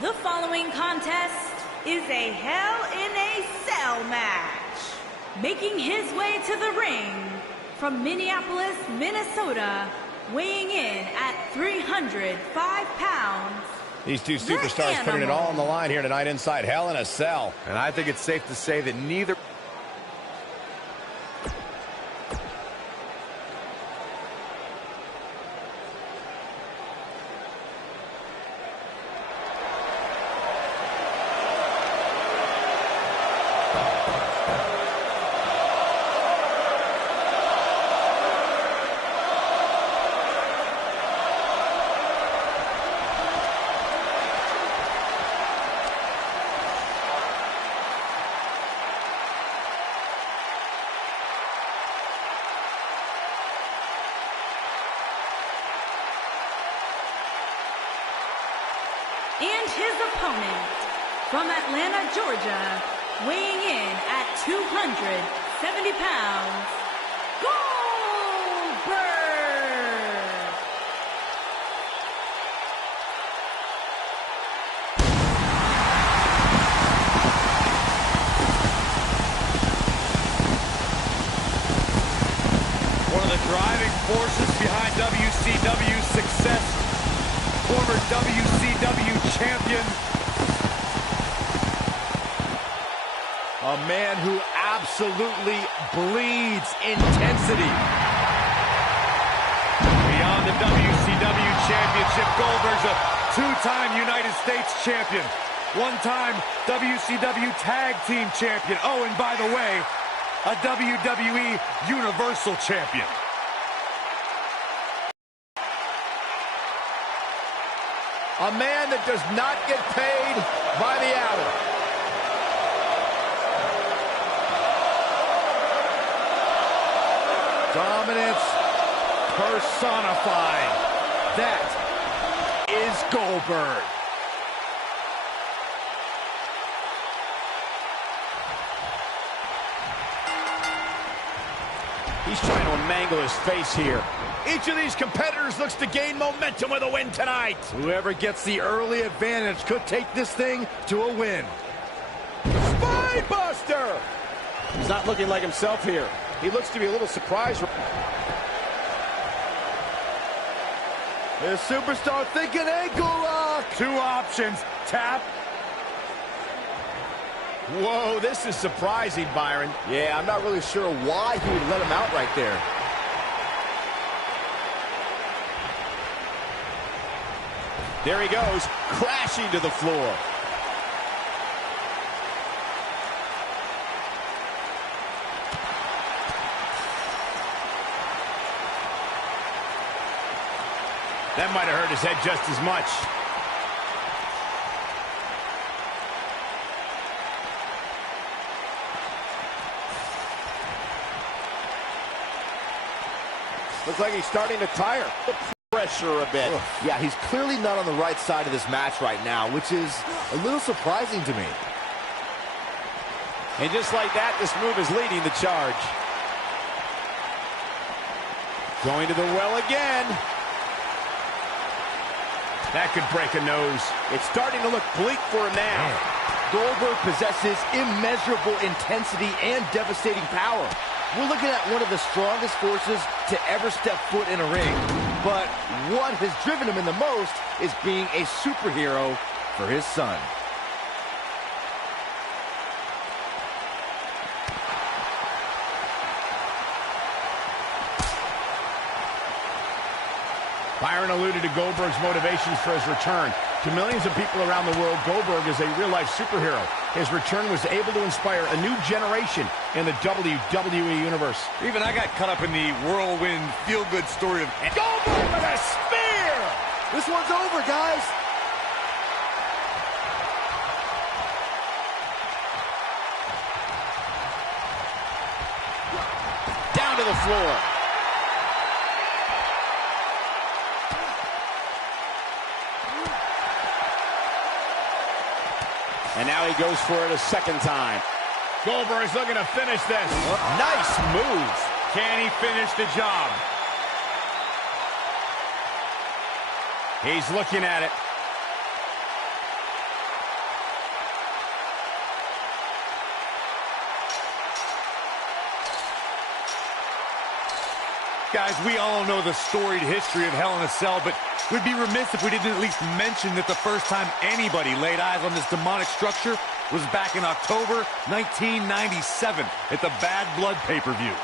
The following contest is a Hell in a Cell match. Making his way to the ring from Minneapolis, Minnesota, weighing in at 305 pounds. These two superstars putting it all on the line here tonight inside Hell in a Cell. And I think it's safe to say that neither... And his opponent, from Atlanta, Georgia, weighing in at 270 pounds, Goldberg! One of the driving forces behind WCW's success, former WCW champion, a man who absolutely bleeds intensity. Beyond the WCW championship, Goldberg's a two-time United States champion, one-time WCW tag team champion. Oh, and by the way, a WWE Universal champion. A man that does not get paid by the hour. Dominance personified. That is Goldberg. He's trying to mangle his face here. Each of these competitors looks to gain momentum with a win tonight. Whoever gets the early advantage could take this thing to a win. Spine Buster! He's not looking like himself here. He looks to be a little surprised. This superstar thinking ankle lock. Two options. Tap. Whoa, this is surprising, Byron. Yeah, I'm not really sure why he would let him out right there. There he goes, crashing to the floor. That might have hurt his head just as much. Looks like he's starting to tire. Pressure a bit. Yeah, he's clearly not on the right side of this match right now, which is a little surprising to me. And just like that, this move is leading the charge. Going to the well again. That could break a nose. It's starting to look bleak for him now. Goldberg possesses immeasurable intensity and devastating power. We're looking at one of the strongest forces to ever step foot in a ring. But what has driven him in the most is being a superhero for his son. Byron alluded to Goldberg's motivations for his return. To millions of people around the world, Goldberg is a real-life superhero. His return was able to inspire a new generation in the WWE Universe. Even I got caught up in the whirlwind feel-good story of Goldberg with a spear! This one's over, guys. Down to the floor. And now he goes for it a second time. Goldberg's looking to finish this. Nice move. Can he finish the job? He's looking at it. Guys, we all know the storied history of Hell in a Cell, but we'd be remiss if we didn't at least mention that the first time anybody laid eyes on this demonic structure was back in October 1997 at the Bad Blood pay-per-view.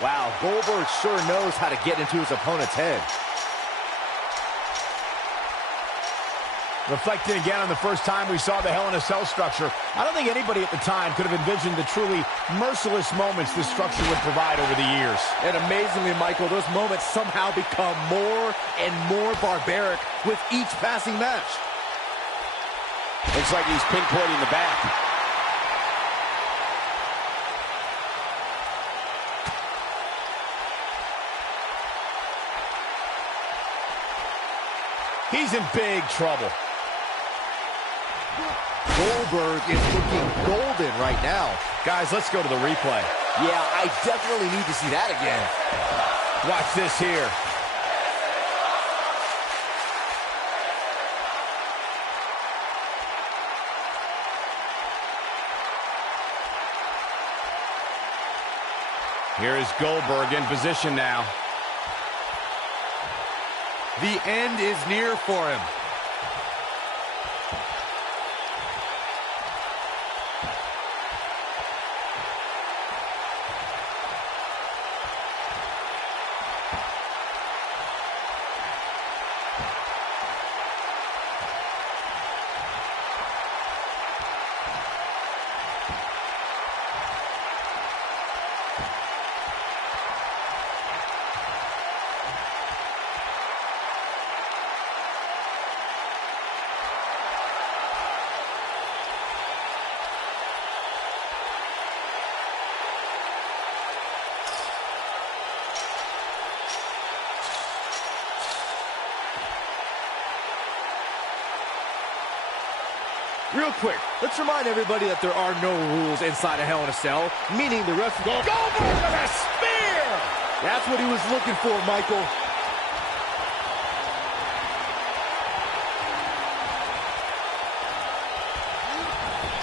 Wow, Goldberg sure knows how to get into his opponent's head. Reflecting again on the first time we saw the Hell in a Cell structure, I don't think anybody at the time could have envisioned the truly merciless moments this structure would provide over the years. And amazingly, Michael, those moments somehow become more and more barbaric with each passing match. Looks like he's pinpointing the back. He's in big trouble. Goldberg is looking golden right now. Guys, let's go to the replay. Yeah, I definitely need to see that again. Watch this here. Here is Goldberg in position now. The end is near for him. Real quick, let's remind everybody that there are no rules inside a Hell in a Cell, meaning the ref... Goldberg with a spear! That's what he was looking for, Michael.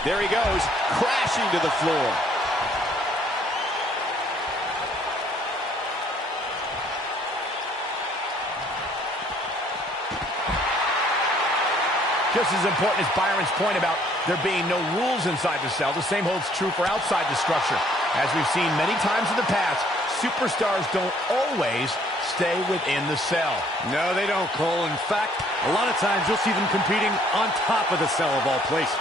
There he goes, crashing to the floor. Just as important as Byron's point about there being no rules inside the cell, the same holds true for outside the structure. As we've seen many times in the past, superstars don't always stay within the cell. No, they don't, Cole. In fact, a lot of times you'll see them competing on top of the cell of all places.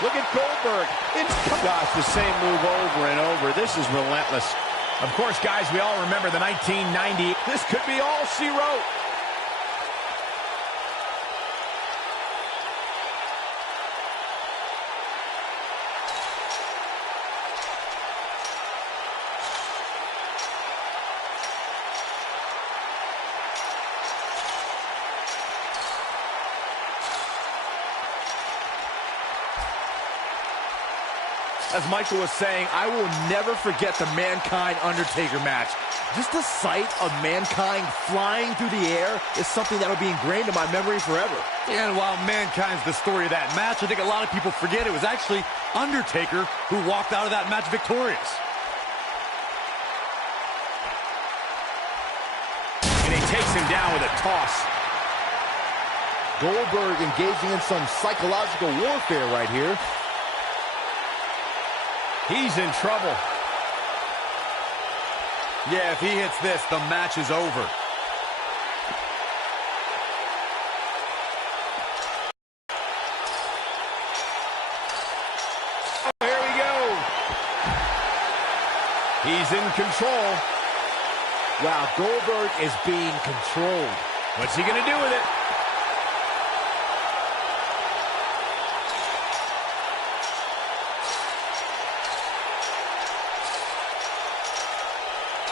Look at Goldberg. Gosh, the same move over and over. This is relentless. Of course, guys, we all remember the 1990. This could be all she wrote. As Michael was saying, I will never forget the Mankind-Undertaker match. Just the sight of Mankind flying through the air is something that will be ingrained in my memory forever. Yeah, and while Mankind's the story of that match, I think a lot of people forget it was actually Undertaker who walked out of that match victorious. And he takes him down with a toss. Goldberg engaging in some psychological warfare right here. He's in trouble. Yeah, if he hits this, the match is over. Oh, here we go. He's in control. Wow, Goldberg is being controlled. What's he going to do with it?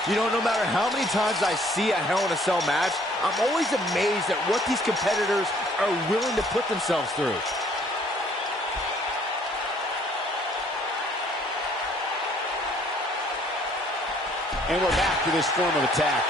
You know, no matter how many times I see a Hell in a Cell match, I'm always amazed at what these competitors are willing to put themselves through. And we're back to this form of attack.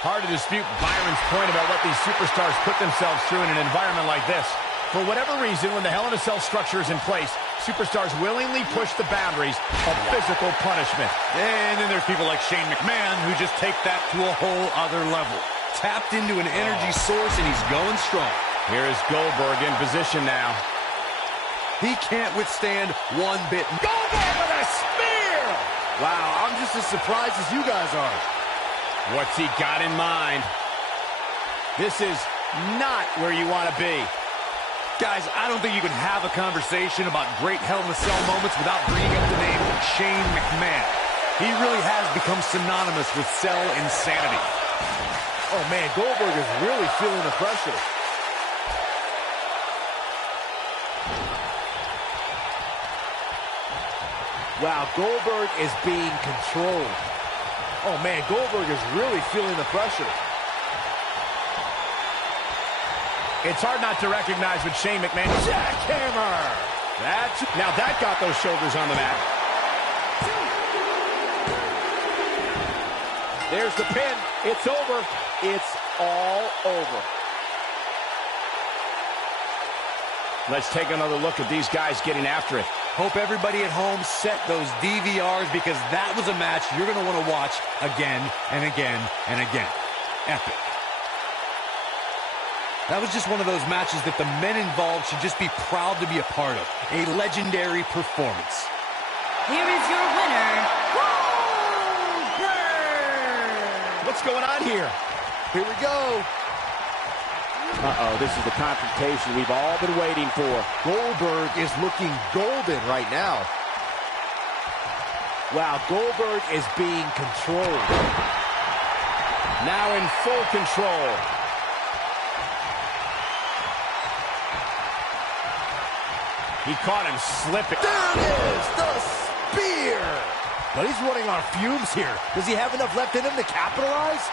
Hard to dispute Byron's point about what these superstars put themselves through in an environment like this. For whatever reason, when the Hell in a Cell structure is in place, superstars willingly push the boundaries of physical punishment. And then there's people like Shane McMahon who just take that to a whole other level. Tapped into an energy source, and he's going strong. Here is Goldberg in position now. He can't withstand one bit. Goldberg with a spear! Wow, I'm just as surprised as you guys are. What's he got in mind? This is not where you want to be. Guys, I don't think you can have a conversation about great Hell in a Cell moments without bringing up the name Shane McMahon. He really has become synonymous with cell insanity. Oh man, Goldberg is really feeling the pressure. Wow, Goldberg is being controlled. Oh man, Goldberg is really feeling the pressure. It's hard not to recognize with Shane McMahon. Jackhammer! Now that got those shoulders on the mat. There's the pin. It's over. It's all over. Let's take another look at these guys getting after it. Hope everybody at home set those DVRs, because that was a match you're going to want to watch again and again and again. Epic. That was just one of those matches that the men involved should just be proud to be a part of. A legendary performance. Here is your winner, Goldberg! What's going on here? Here we go. Uh-oh, this is the confrontation we've all been waiting for. Goldberg is looking golden right now. Wow, Goldberg is being controlled. Now in full control. He caught him slipping. There it is, the spear. But he's running on fumes here. Does he have enough left in him to capitalize?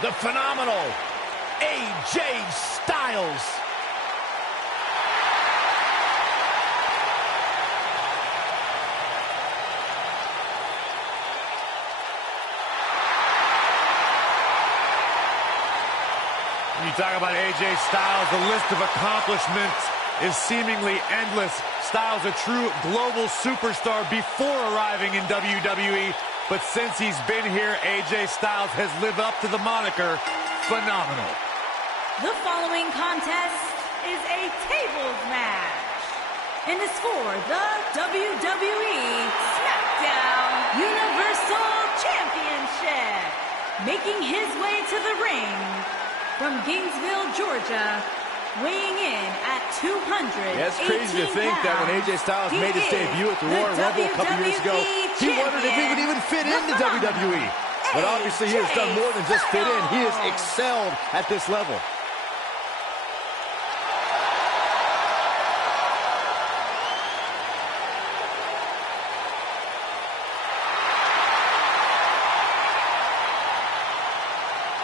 The phenomenal AJ Styles. When you talk about AJ Styles, the list of accomplishments is seemingly endless. Styles, a true global superstar before arriving in WWE. But since he's been here, AJ Styles has lived up to the moniker, phenomenal. The following contest is a tables match and is for the WWE SmackDown SmackDown Universal Championship. Making his way to the ring from Gainesville, Georgia, weighing in at 200. Yeah, it's crazy to think that when AJ Styles made his debut at the Royal Rumble a couple years ago, he wondered if he would even fit into WWE. But obviously he has done more than just fit in. He has excelled at this level.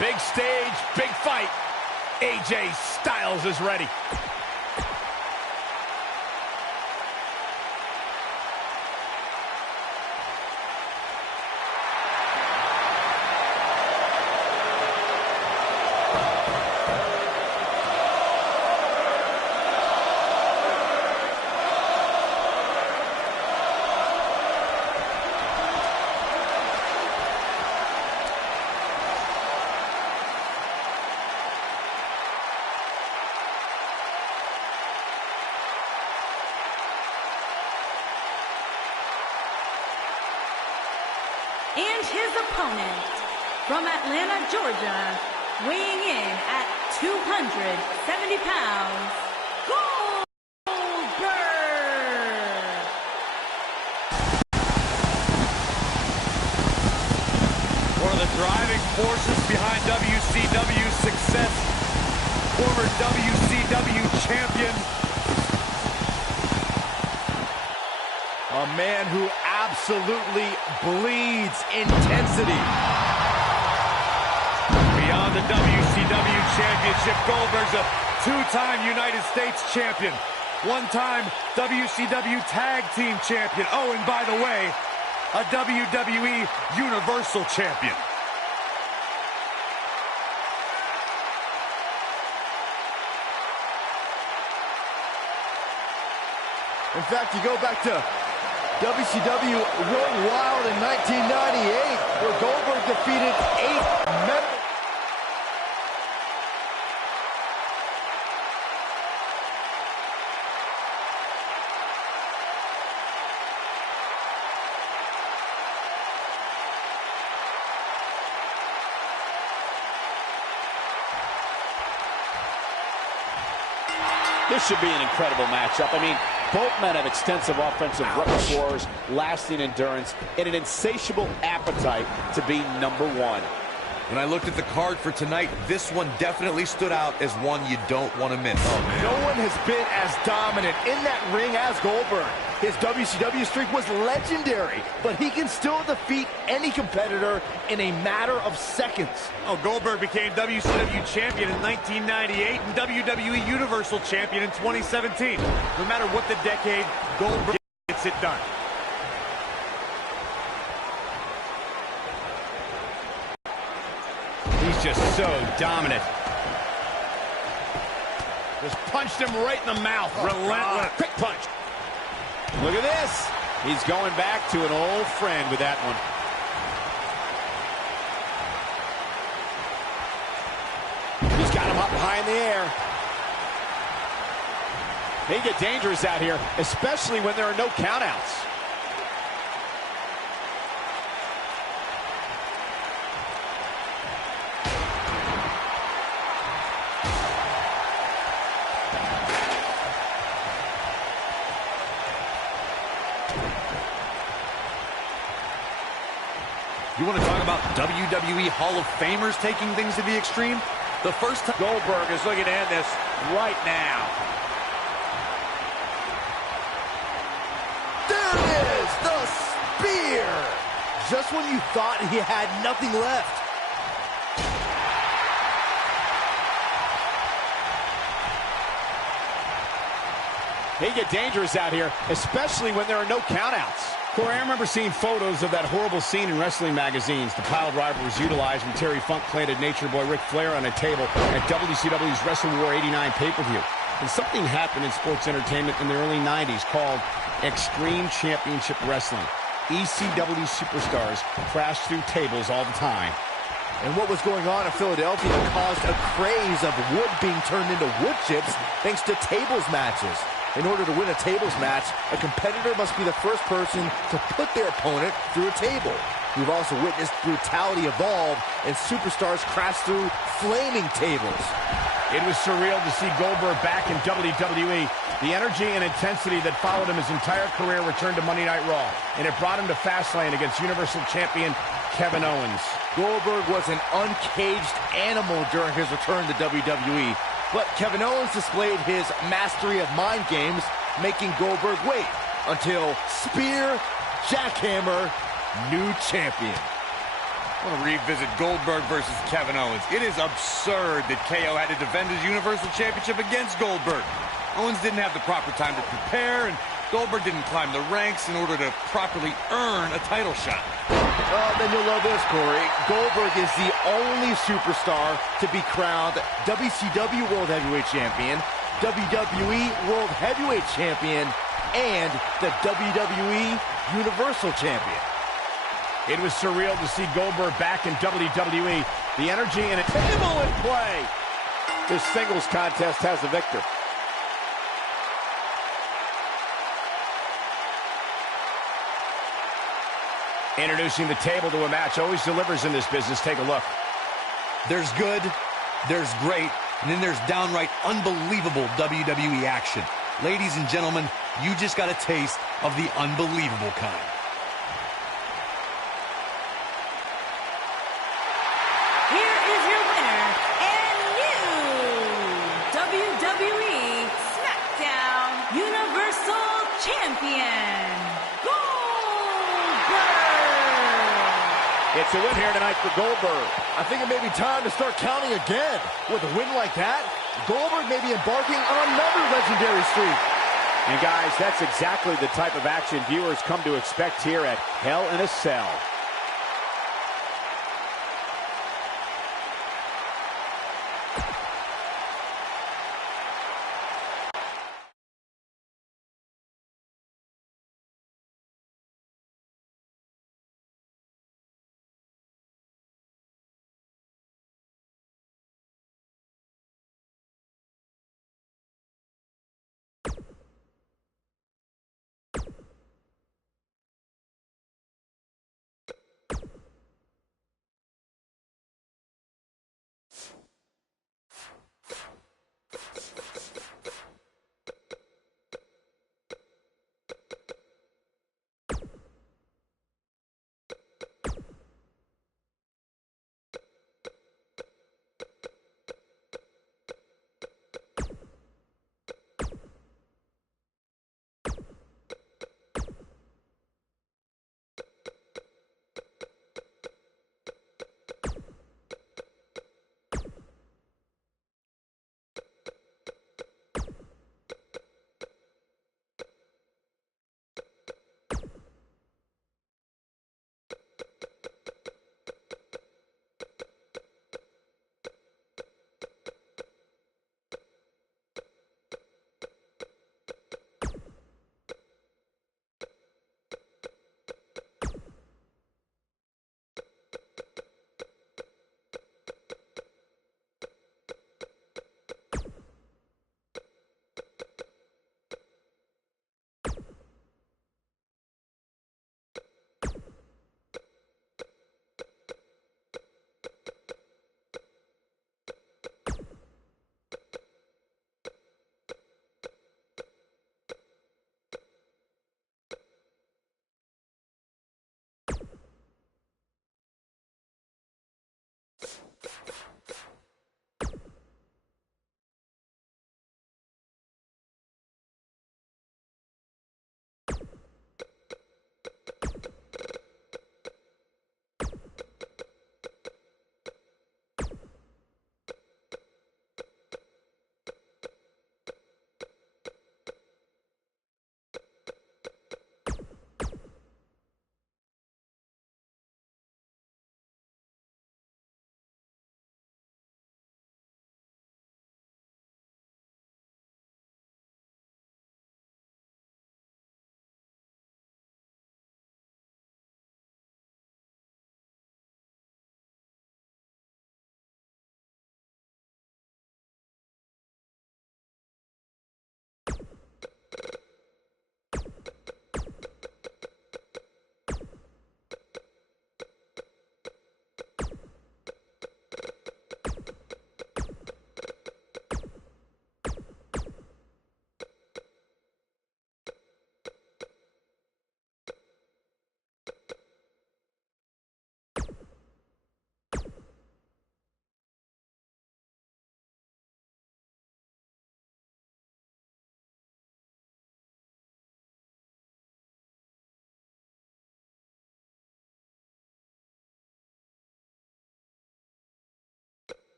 Big stage, big fight. AJ Styles is ready. And his opponent from Atlanta, Georgia, weighing in at 270 pounds, Goldberg. One of the driving forces behind WCW's success, former WCW champion. A man who absolutely bleeds intensity. Beyond the WCW championship, Goldberg's a two-time United States champion, one-time WCW tag team champion. Oh, and by the way, a WWE Universal champion. In fact, you go back to WCW World Wild in 1998, where Goldberg defeated 8 members. This should be an incredible matchup. I mean, both men have extensive offensive repertoires, lasting endurance, and an insatiable appetite to be number one. When I looked at the card for tonight, this one definitely stood out as one you don't want to miss. Oh, man. No one has been as dominant in that ring as Goldberg. His WCW streak was legendary, but he can still defeat any competitor in a matter of seconds. Oh, Goldberg became WCW champion in 1998 and WWE Universal champion in 2017. No matter what the decade, Goldberg gets it done. He's just so dominant. Just punched him right in the mouth. Relentless. Quick punch. Look at this. He's going back to an old friend with that one. He's got him up high in the air. They get dangerous out here, especially when there are no countouts. You want to talk about WWE Hall of Famers taking things to the extreme? The first time Goldberg is looking to end this right now. There it is, the spear! Just when you thought he had nothing left. They get dangerous out here, especially when there are no countouts. Corey, I remember seeing photos of that horrible scene in wrestling magazines. The piled driver was utilized when Terry Funk planted Nature Boy Ric Flair on a table at WCW's Wrestle War 89 pay-per-view. And something happened in sports entertainment in the early 90s called Extreme Championship Wrestling. ECW superstars crashed through tables all the time. And what was going on in Philadelphia caused a craze of wood being turned into wood chips thanks to tables matches. In order to win a tables match, a competitor must be the first person to put their opponent through a table. We've also witnessed brutality evolve and superstars crash through flaming tables. It was surreal to see Goldberg back in WWE. The energy and intensity that followed him his entire career returned to Monday Night Raw, and it brought him to Fastlane against Universal Champion Kevin Owens. Goldberg was an uncaged animal during his return to WWE, but Kevin Owens displayed his mastery of mind games, making Goldberg wait until Spear, Jackhammer, new champion. I want to revisit Goldberg versus Kevin Owens. It is absurd that KO had to defend his Universal Championship against Goldberg. Owens didn't have the proper time to prepare, and Goldberg didn't climb the ranks in order to properly earn a title shot. Then you'll love this, Corey. Goldberg is the only superstar to be crowned WCW World Heavyweight Champion, WWE World Heavyweight Champion, and the WWE Universal Champion. It was surreal to see Goldberg back in WWE. The energy and a table in play. This singles contest has the victor. Introducing the table to a match always delivers in this business. Take a look. There's good, there's great, and then there's downright unbelievable WWE action. Ladies and gentlemen, you just got a taste of the unbelievable kind. Here is your winner and new WWE SmackDown Universal Champion, Goldberg! It's a win here tonight for Goldberg. I think it may be time to start counting again. With a win like that, Goldberg may be embarking on another legendary streak. And guys, that's exactly the type of action viewers come to expect here at Hell in a Cell.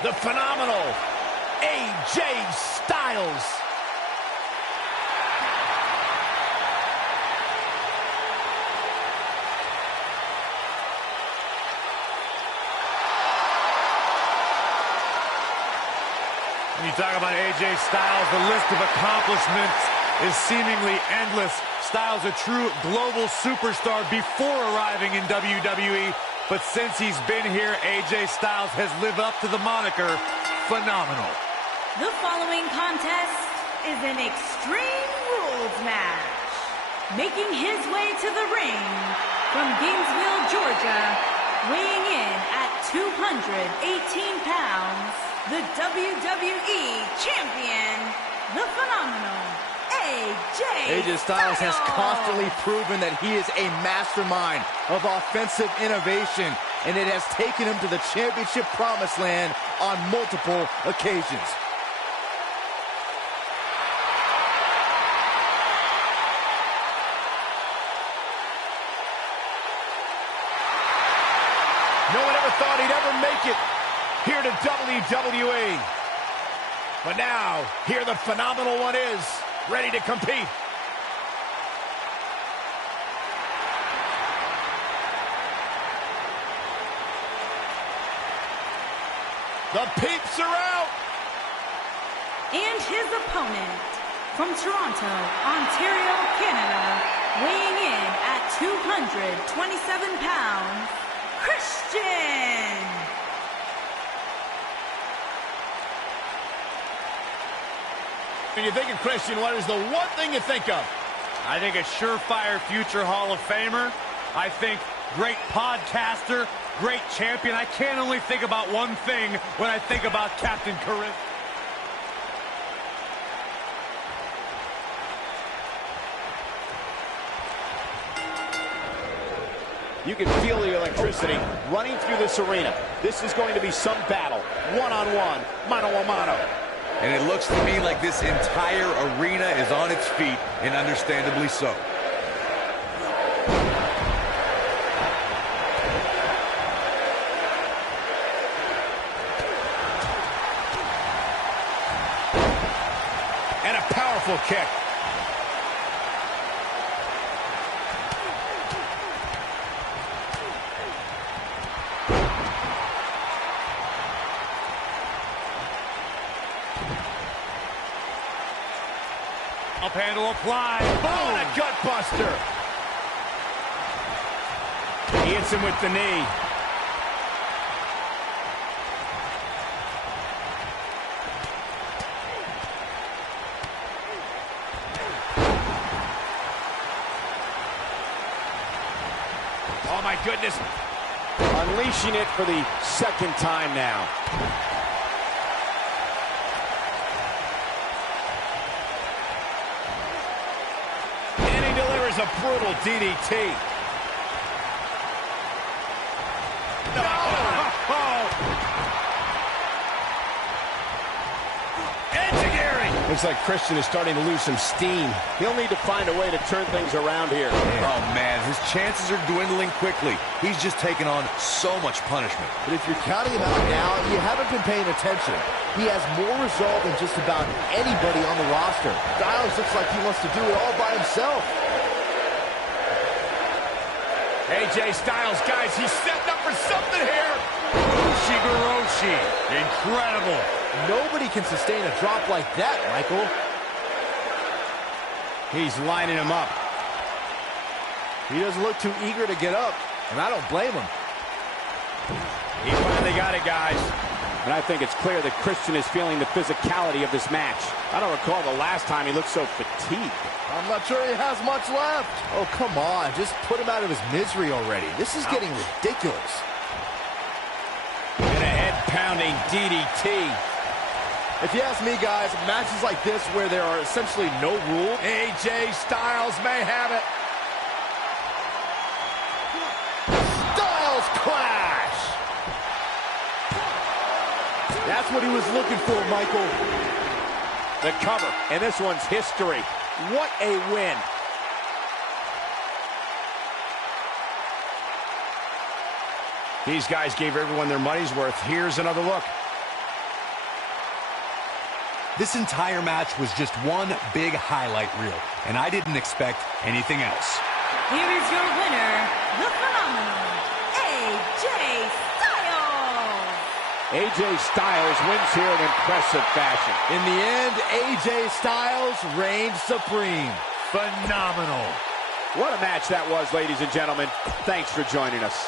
The phenomenal AJ Styles. When you talk about AJ Styles, the list of accomplishments is seemingly endless. Styles a true global superstar before arriving in WWE, but since he's been here, AJ Styles has lived up to the moniker, phenomenal. The following contest is an Extreme Rules match. Making his way to the ring from Gainesville, Georgia, weighing in at 218 pounds, the WWE Champion, the phenomenal AJ Styles has constantly proven that he is a mastermind of offensive innovation, and it has taken him to the championship promised land on multiple occasions. No one ever thought he'd ever make it here to WWE. But now, here the phenomenal one is, ready to compete. The peeps are out. And his opponent from Toronto, Ontario, Canada, weighing in at 227 pounds, Christian. When you think of Christian, what is the one thing you think of? I think a surefire future Hall of Famer. I think great podcaster, great champion. I can't only think about one thing when I think about Captain Charisma. You can feel the electricity running through this arena. This is going to be some battle, one-on-one, mano-a-mano. And it looks to me like this entire arena is on its feet, and understandably so. powerful kick. Up handle applied. Oh, and a gut buster. He hits him with the knee. Oh, my goodness. Unleashing it for the second time now. And he delivers a brutal DDT. Looks like Christian is starting to lose some steam. He'll need to find a way to turn things around here. Oh, man, his chances are dwindling quickly. He's just taken on so much punishment. But if you're counting him out now, you haven't been paying attention. He has more resolve than just about anybody on the roster. Styles looks like he wants to do it all by himself. AJ Styles, guys, he's setting up for something here. Ushigoroshi. Incredible. Nobody can sustain a drop like that, Michael. He's lining him up. He doesn't look too eager to get up, and I don't blame him. He finally got it, guys. And I think it's clear that Christian is feeling the physicality of this match. I don't recall the last time he looked so fatigued. I'm not sure he has much left. Oh, come on. Just put him out of his misery already. This is getting ridiculous. And a head-pounding DDT. If you ask me, guys, matches like this where there are essentially no rules. AJ Styles may have it. Styles clash! That's what he was looking for, Michael. The cover, and this one's history. What a win. These guys gave everyone their money's worth. Here's another look. This entire match was just one big highlight reel, and I didn't expect anything else. Here is your winner, the phenomenal AJ Styles. AJ Styles wins here in impressive fashion. In the end, AJ Styles reigned supreme. Phenomenal. What a match that was, ladies and gentlemen. Thanks for joining us.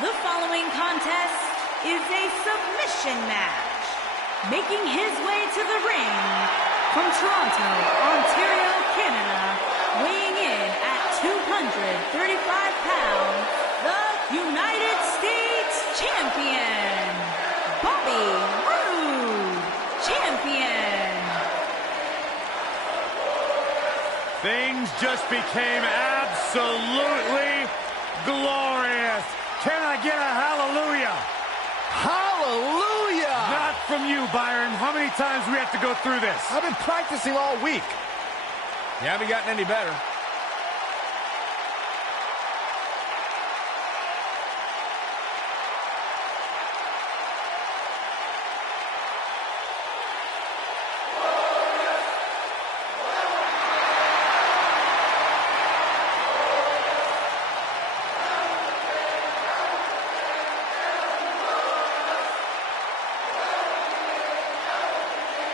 The following contest is a submission match. Making his way to the ring from Toronto, Ontario, Canada, weighing in at 235 pounds, the United States Champion, Bobby Roode, Champion. Things just became absolutely glorious. Can I get a hallelujah? Hallelujah! Not from you, Byron. How many times do we have to go through this? I've been practicing all week. You haven't gotten any better.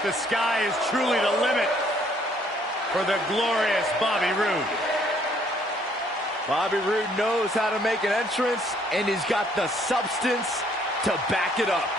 The sky is truly the limit for the glorious Bobby Roode. Bobby Roode knows how to make an entrance, and he's got the substance to back it up.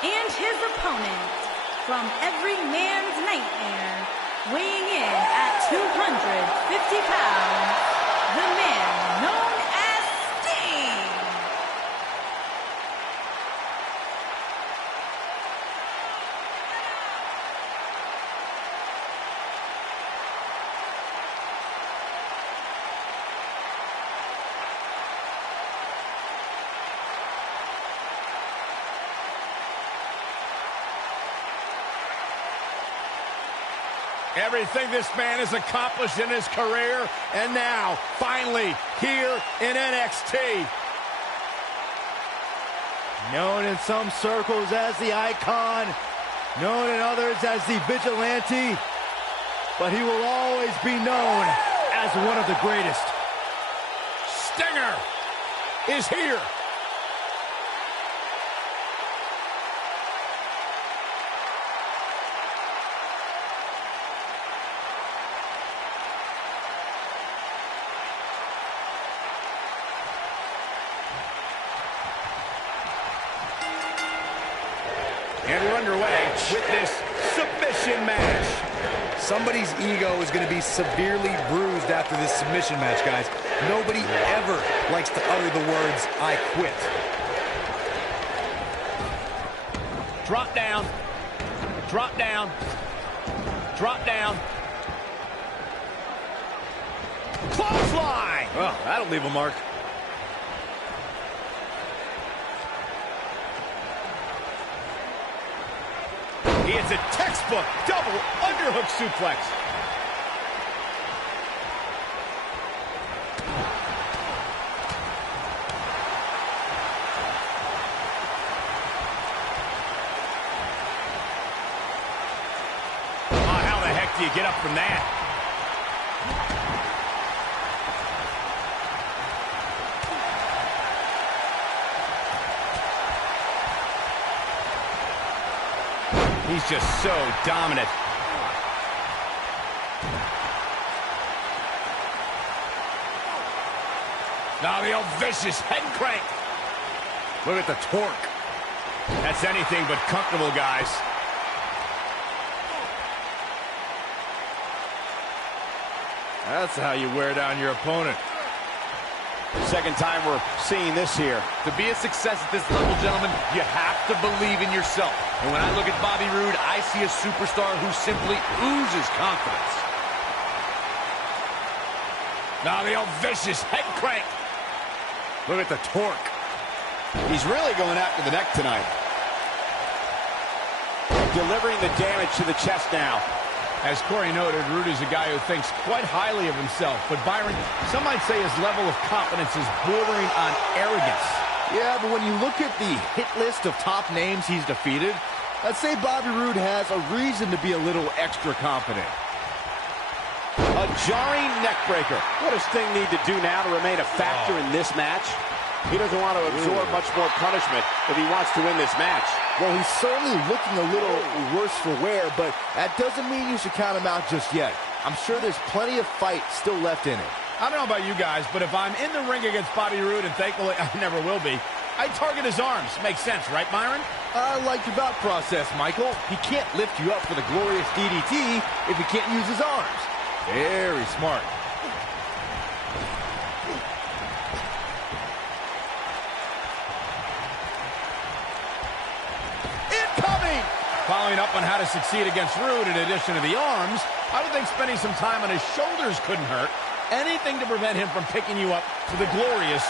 And his opponent, from every man's nightmare, weighing in at 250 pounds, the man known as Sting. Everything this man has accomplished in his career, and now, finally, here in NXT. Known in some circles as the Icon, known in others as the Vigilante, but he will always be known as one of the greatest. Stinger is here. And we're underway with this submission match. Somebody's ego is going to be severely bruised after this submission match, guys. Nobody ever likes to utter the words, "I quit." Drop down. Drop down. Drop down. Clothesline! Oh, that'll leave a mark. He hits a textbook double underhook suplex. Oh, how the heck do you get up from that? He's just so dominant. Now the old vicious head crank. Look at the torque. That's anything but comfortable, guys. That's how you wear down your opponent. Second time we're seeing this here. To be a success at this level, gentlemen, you have to believe in yourself. And when I look at Bobby Roode, I see a superstar who simply oozes confidence. Now the old vicious head crank. Look at the torque. He's really going after the neck tonight. Delivering the damage to the chest now. As Corey noted, Roode is a guy who thinks quite highly of himself. But Byron, some might say his level of confidence is bordering on arrogance. Yeah, but when you look at the hit list of top names he's defeated, I'd say Bobby Roode has a reason to be a little extra confident. A jarring neck breaker. What does Sting need to do now to remain a factor in this match? He doesn't want to absorb much more punishment if he wants to win this match. Well, he's certainly looking a little worse for wear, but that doesn't mean you should count him out just yet. I'm sure there's plenty of fight still left in it. I don't know about you guys, but if I'm in the ring against Bobby Roode, and thankfully I never will be, I target his arms. Makes sense, right, Myron? I like your thought process, Michael. He can't lift you up for the glorious DDT if he can't use his arms. Very smart. Incoming! Following up on how to succeed against Roode in addition to the arms, I would think spending some time on his shoulders couldn't hurt. Anything to prevent him from picking you up for the glorious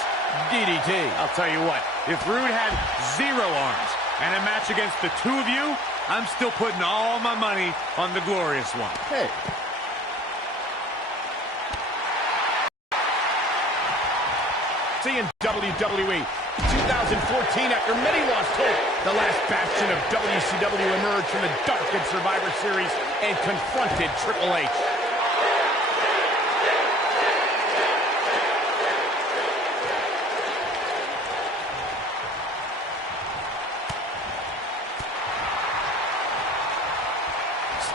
DDT. I'll tell you what, if Roode had 0 arms and a match against the two of you, I'm still putting all my money on the glorious one. Hey. See in WWE 2014, after many lost hope, the last bastion of WCW emerged from the darkened Survivor Series and confronted Triple H.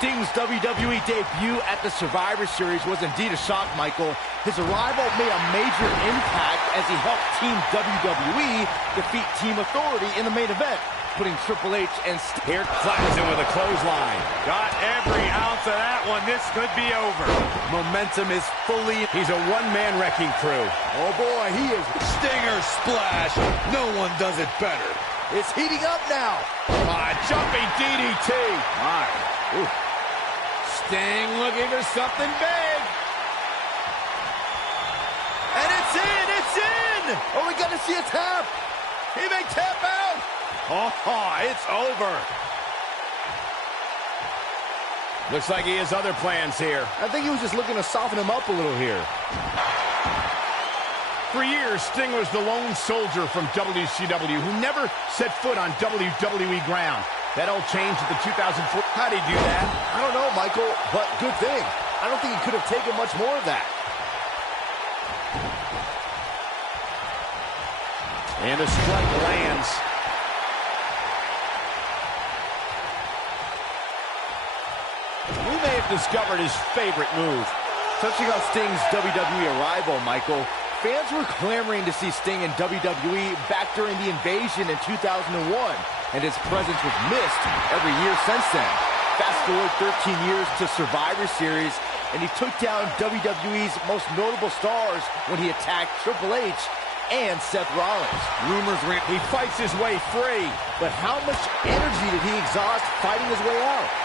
Sting's WWE debut at the Survivor Series was indeed a shock, Michael. His arrival made a major impact as he helped Team WWE defeat Team Authority in the main event, putting Triple H and Here flattens him with a clothesline. Got every ounce of that one. This could be over. Momentum is fully... He's a one-man wrecking crew. oh boy, he is Stinger splash. No one does it better. it's heating up now. Jumping DDT. My. Ooh. Sting looking for something big. And it's in! It's in! Oh, we got to see a tap. He may tap out. Oh, it's over. Looks like he has other plans here. I think he was just looking to soften him up a little here. For years, Sting was the lone soldier from WCW who never set foot on WWE ground. That all changed at the 2004. How'd he do that? I don't know, Michael, but good thing. I don't think he could have taken much more of that. And the strike lands. We may have discovered his favorite move. Touching on Sting's WWE arrival, Michael, fans were clamoring to see Sting in WWE back during the invasion in 2001, and his presence was missed every year since then. Fast forward 13 years to Survivor Series, and he took down WWE's most notable stars when he attacked Triple H and Seth Rollins. Rumors ran. He fights his way free. But how much energy did he exhaust fighting his way out?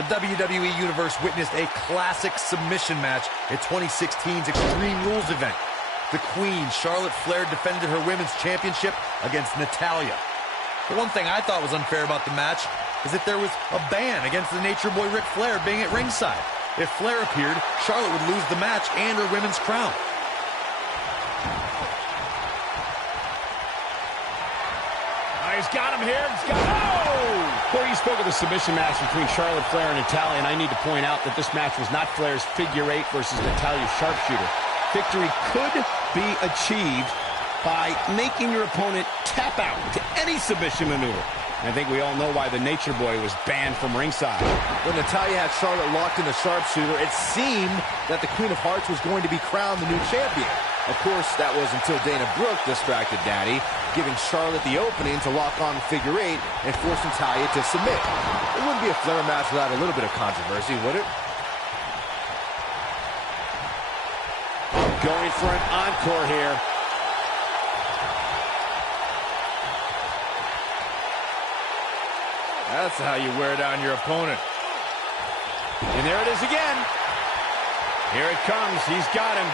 The WWE Universe witnessed a classic submission match at 2016's Extreme Rules event. The Queen, Charlotte Flair, defended her Women's Championship against Natalya. The one thing I thought was unfair about the match is that there was a ban against the Nature Boy Ric Flair being at ringside. If Flair appeared, Charlotte would lose the match and her women's crown. He's got him here. He's got Corey, you spoke of the submission match between Charlotte Flair and Natalya, and I need to point out that this match was not Flair's figure 8 versus Natalya's sharpshooter. Victory could be achieved by making your opponent tap out to any submission maneuver. I think we all know why the Nature Boy was banned from ringside. When Natalya had Charlotte locked in the sharpshooter, it seemed that the Queen of Hearts was going to be crowned the new champion. Of course, that was until Dana Brooke distracted Daddy, giving Charlotte the opening to lock on figure 8 and force Natalya to submit. It wouldn't be a Flair match without a little bit of controversy, would it? Going for an encore here. That's how you wear down your opponent. And there it is again. Here it comes. He's got him.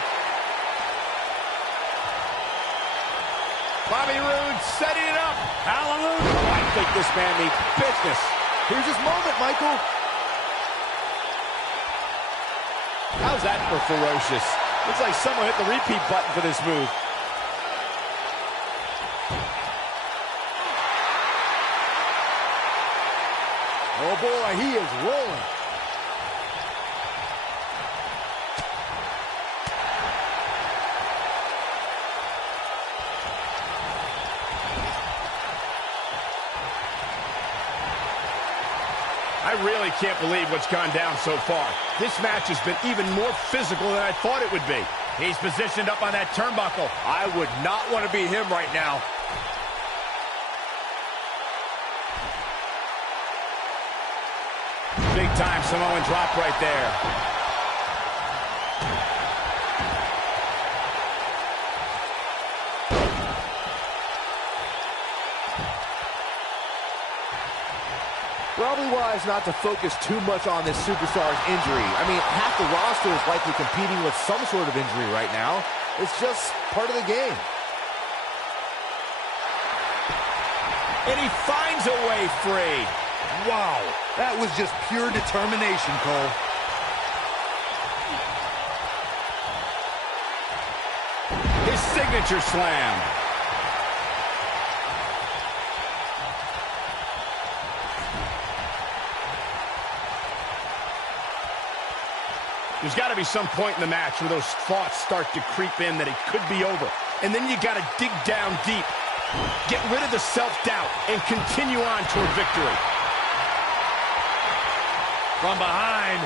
Bobby Roode setting it up. Hallelujah. I think this man needs business. Here's his moment, Michael. How's that for ferocious? Looks like someone hit the repeat button for this move. Oh boy, he is rolling. really can't believe what's gone down so far. This match has been even more physical than I thought it would be. He's positioned up on that turnbuckle. I would not want to be him right now. Big time Samoan drop right there. Probably wise not to focus too much on this superstar's injury. I mean, half the roster is likely competing with some sort of injury right now. It's just part of the game. And he finds a way free. Wow, that was just pure determination, Cole. His signature slam. There's got to be some point in the match where those thoughts start to creep in that it could be over. And then you got to dig down deep. Get rid of the self-doubt and continue on toward victory. From behind.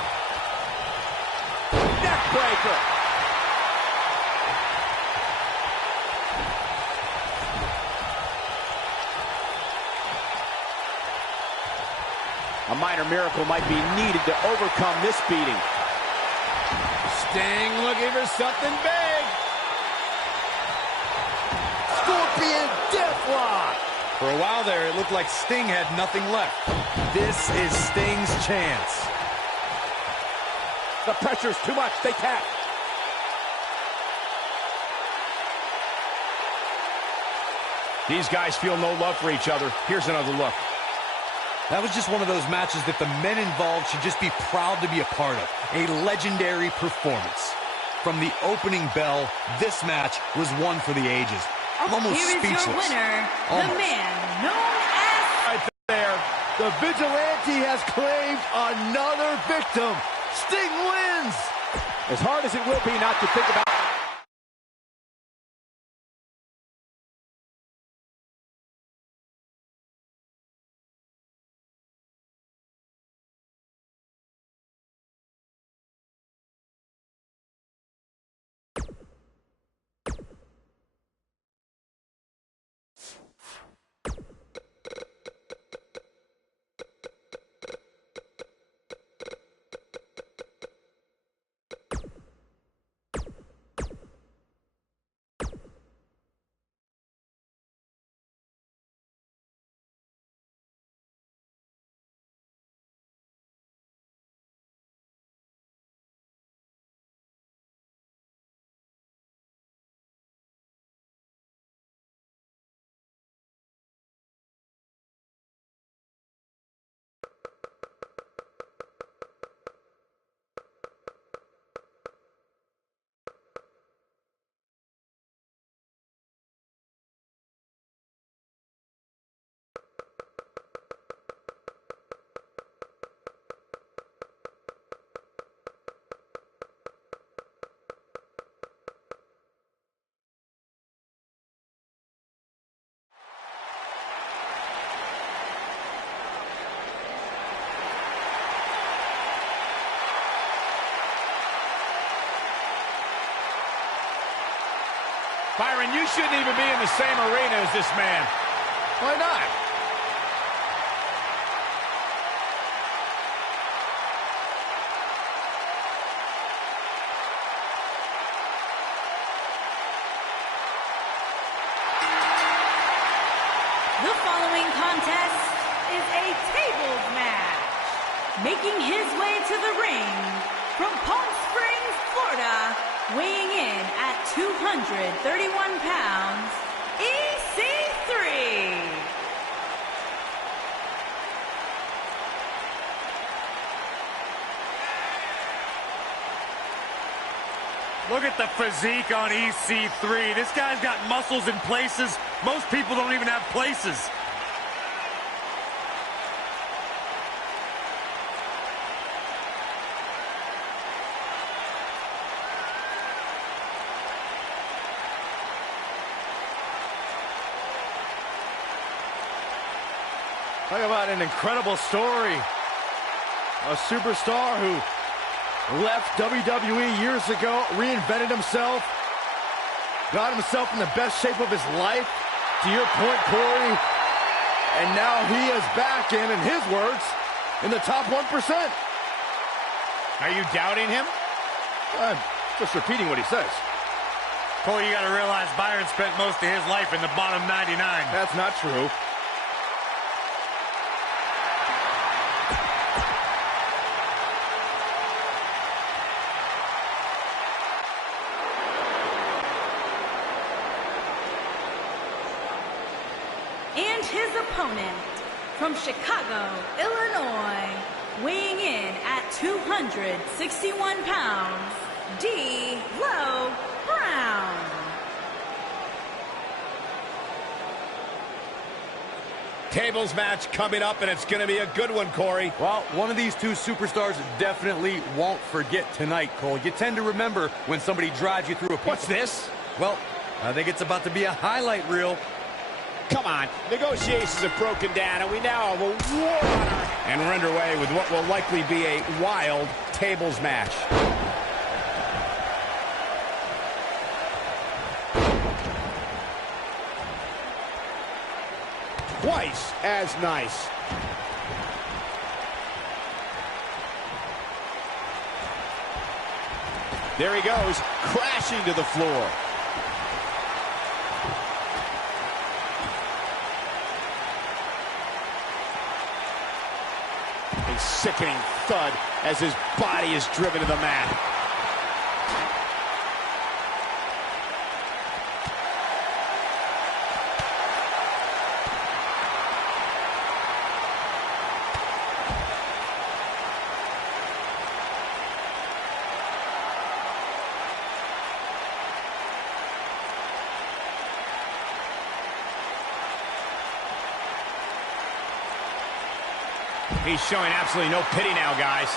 Neckbreaker. A minor miracle might be needed to overcome this beating. Sting looking for something big. Scorpion Deathlock. For a while there, it looked like Sting had nothing left. This is Sting's chance. The pressure's too much. They tap. These guys feel no love for each other. Here's another look. That was just one of those matches that the men involved should just be proud to be a part of. A legendary performance. From the opening bell, this match was one for the ages. I'm almost speechless. Here is your winner, the man known as... Right there. The Vigilante has claimed another victim. Sting wins. As hard as it will be not to think about... Byron, you shouldn't even be in the same arena as this man. Why not? The following contest is a tables match. Making his way to the ring from Palm Springs, Florida, weighing in at 231 pounds, EC3. Look at the physique on EC3. This guy's got muscles in places most people don't even have places. Talk about an incredible story. A superstar who left WWE years ago, reinvented himself, got himself in the best shape of his life, to your point, Corey, and now he is back in his words, in the top 1%. Are you doubting him? I'm just repeating what he says. Cole, you got to realize Byron spent most of his life in the bottom 99. That's not true. And his opponent from Chicago, Illinois, weighing in at 261 pounds, D'Lo Brown. Tables match coming up, and it's going to be a good one, Corey. Well, one of these two superstars definitely won't forget tonight, Cole. You tend to remember when somebody drives you through a piece. What's this? Well, I think it's about to be a highlight reel. Come on, negotiations have broken down, and we now have a war on our hands. And we're underway with what will likely be a wild tables match. Twice as nice. There he goes, crashing to the floor. A sickening thud as his body is driven to the mat. He's showing absolutely no pity now, guys.